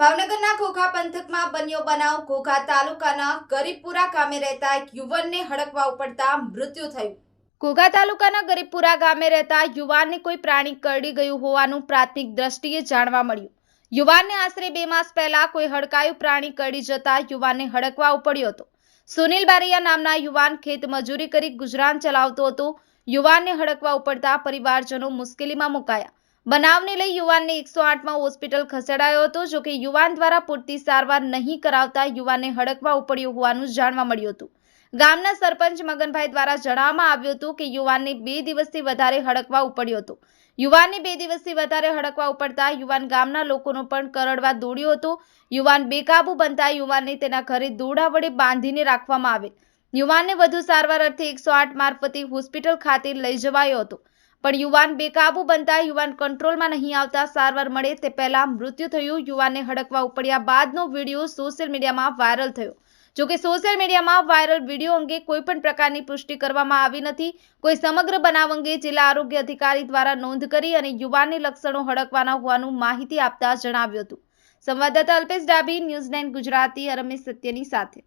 ભાવનગરના ઘોઘા પંથકમાં બન્યો બનાવ. ઘોઘા તાલુકાના ગરીબપુરા ગામે રહેતા એક યુવાનને હડકવા ઉપડતા મૃત્યુ થયું. ઘોઘા તાલુકાના ગરીબપુરા ગામે રહેતા યુવાનને કોઈ પ્રાણી કરડી ગયું હોવાનું પ્રાથમિક દ્રષ્ટિએ જાણવા મળ્યું. યુવાનને આશરે બે માસ પહેલા કોઈ હડકાયું પ્રાણી કરડી જતા યુવાનને હડકવા ઉપડ્યો હતો. સુનિલ બારિયા નામના યુવાન ખેત મજૂરી કરી ગુજરાન ચલાવતો હતો. યુવાનને હડકવા ઉપડતા પરિવારજનો મુશ્કેલીમાં મુકાયા. બનાવને લઈ યુવાનને એકસો આઠમાં હોસ્પિટલ ખસેડાયો હતો જોકે યુવાન દ્વારા પૂરતી સારવાર નહીં કરાવતા યુવાનને હડકવા ઉપડ્યું હોવાનું જાણવા મળ્યું હતું. ગામના સરપંચ મગનભાઈ દ્વારા જણાવવામાં આવ્યું હતું કે યુવાનને બે દિવસથી વધારે હડકવા ઉપડ્યો હતો. યુવાનને બે દિવસથી વધારે હડકવા ઉપડતા યુવાન ગામના લોકોનો પણ કરડવા દોડ્યો હતો. યુવાન બેકાબુ બનતા યુવાનને તેના ઘરે દોડા વડે બાંધીને રાખવામાં આવે. યુવાનને વધુ સારવાર અર્થે એકસો આઠ મારફતે હોસ્પિટલ ખાતે લઈ જવાયો હતો. પણ યુવાન બેકાબુ બનતા યુવાન કંટ્રોલમાં નહીં આવતા સારવાર મળે તે પહેલા મૃત્યુ થયું. યુવાનને હડકવા ઉપડ્યા બાદનો વીડિયો સોશિયલ મીડિયામાં વાયરલ થયો. જોકે સોશિયલ મીડિયામાં વાયરલ વીડિયો અંગે કોઈ પણ પ્રકારની પુષ્ટિ કરવામાં આવી નથી. કોઈ સમગ્ર બનાવ અંગે જિલ્લા આરોગ્ય અધિકારી દ્વારા નોંધ કરી અને યુવાનને લક્ષણો હડકવાના હોવાનું માહિતી આપતા જણાવ્યું હતું. સંવાદદાતા અલ્પેશ ડાબી ન્યૂઝ નાઇન ગુજરાતી રમેશ સત્યની સાથે.